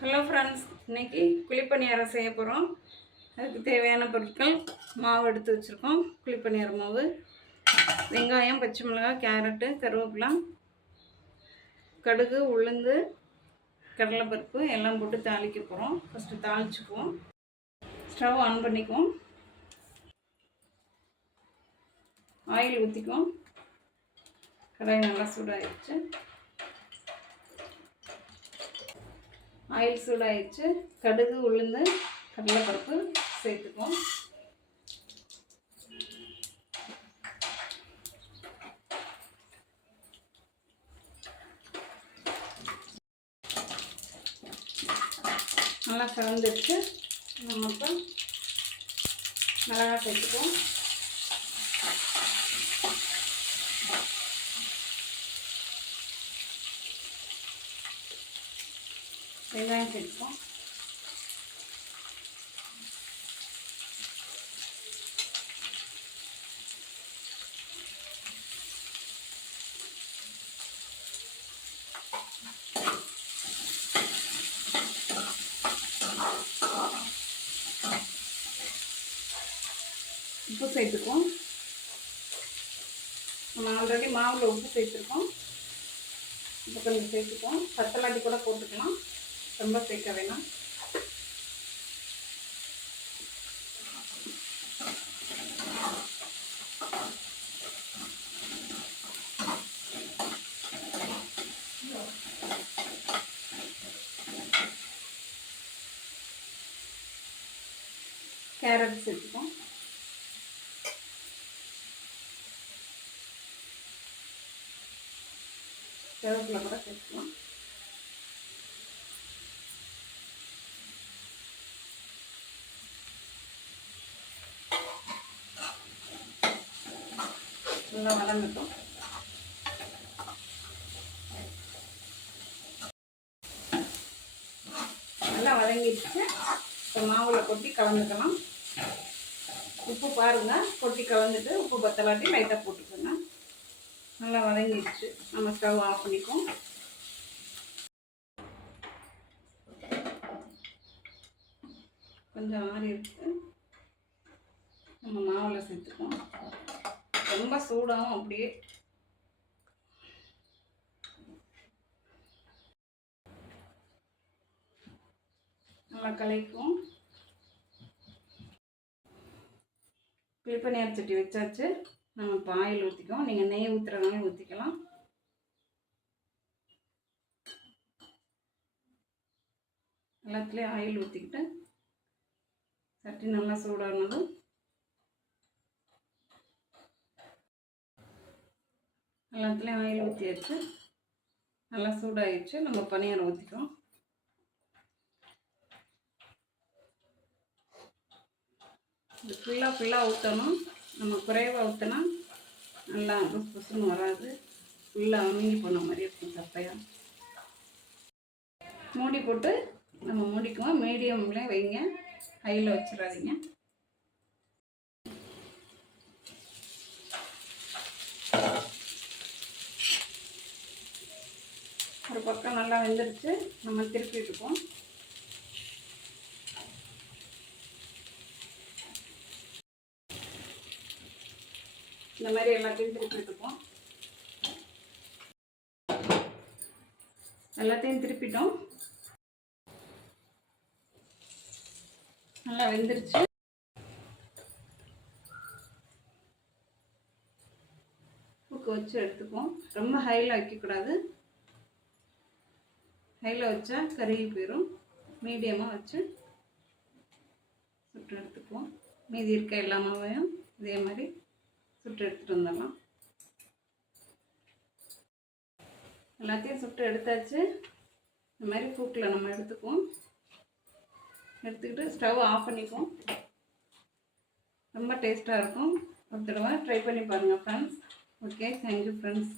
Hello friends, இன்றைக்கி குழிப்பணியாரம் செய்ய போகிறோம். அதுக்கு தேவையான பொருட்கள்: மாவு எடுத்து வச்சுருக்கோம், குழிப்பணியார மாவு, வெங்காயம், பச்சை மிளகாய், கேரட்டு, கருவேப்பிலை, கடுகு, உளுந்து, கடலைப்பருப்பு எல்லாம் போட்டு தாளிக்க போகிறோம். ஃபஸ்ட்டு தாளிச்சுக்குவோம். ஸ்டவ் ஆன் பண்ணிக்குவோம். ஆயில் ஊற்றிக்குவோம். கடாய் நல்லா சூடாகிடுச்சு. ஆயில் சூடாகிடுச்சு. கடுகு, உளுந்து, கடலைப்பருப்பு சேர்த்துக்குவோம். நல்லா கலந்துடுச்சு. நம்ம இப்போ மிளகாய் சேர்த்துக்குவோம். வெங்காயம் சேர்த்துப்போம். உப்பு சேர்த்துக்குவோம். நம்ம ஆல்ரெடி மாவில் உப்பு சேர்த்துருக்கோம். இப்போ கொஞ்சம் சேர்த்துக்குவோம். பத்தலாட்டி கூட போட்டுக்கலாம், ரொம்ப சேர்க்க வேணாம். கேரட் சேர்த்துப்போம். கருவேப்பிலை கூட சேர்த்துக்கலாம். நல்லா வதங்கட்டும். நல்லா வதங்கிடுச்சு. இப்போ மாவில் கொட்டி கலந்துக்கலாம். உப்பு பாருங்கள், கொட்டி கலந்துட்டு உப்பு பத்தலாட்டி லைட்டாக போட்டுக்கோங்க. நல்லா வதங்கிடுச்சு. நம்ம ஸ்டவ் ஆஃப் பண்ணிக்குவோம். கொஞ்சம் ஆறி இருக்கு. நம்ம மாவில் சேர்த்துக்குவோம். ரொம்ப சூடாகவும் அப்படியே நல்லா கலக்குவோம். குழிப்பணியார சட்டி வச்சாச்சு. நம்ம இப்போ ஆயில் ஊற்றிக்குவோம். நீங்கள் நெய் ஊற்றுறதுனாலும் ஊற்றிக்கலாம். எல்லாத்துலேயும் ஆயில் ஊற்றிக்கிட்டு சட்டி நல்லா சூடானதும் எல்லாத்துலேயும் ஆயில் ஊற்றியாச்சு. நல்லா சூடாகிடுச்சு. நம்ம பணியாரம் ஊற்றிக்குவோம். இது ஃபுல்லாக ஊற்றணும். நம்ம குறைவாக ஊற்றினா நல்லா புசு புசுன்னு வராது. ஃபுல்லாக அமுங்கி போன மாதிரி இருக்கும் சப்பையாக. மூடி போட்டு நம்ம மூடிக்குவோம். மீடியம்லேயே வைங்க, ஹையில் வச்சிடாதீங்க. ஒரு பக்கம் நல்லா வெந்துடுச்சு. நம்ம திருப்பிட்டுப்போம். இந்த மாதிரி எல்லாத்தையும் திருப்பிட்டுப்போம். எல்லாத்தையும் திருப்பிட்டோம். நல்லா வெந்துருச்சு. உப்பு வச்சு எடுத்துப்போம். ரொம்ப ஹையில் வைக்கக்கூடாது. ஹையில் வச்சா கருகி போயிடும். மீடியமாக வச்சு சுட்டு எடுத்துப்போம். மீதி இருக்க எல்லா மாவையும் இதே மாதிரி சுட்டு எடுத்துகிட்டு வந்துடலாம். எல்லாத்தையும் சுட்டு எடுத்தாச்சு. இந்த மாதிரி பூக்கில் நம்ம எடுத்துக்குவோம். எடுத்துக்கிட்டு ஸ்டவ் ஆஃப் பண்ணிக்குவோம். ரொம்ப டேஸ்ட்டாக இருக்கும். ஒரு தடவை ட்ரை பண்ணி பாருங்கள் ஃப்ரெண்ட்ஸ். Okay, thank you friends.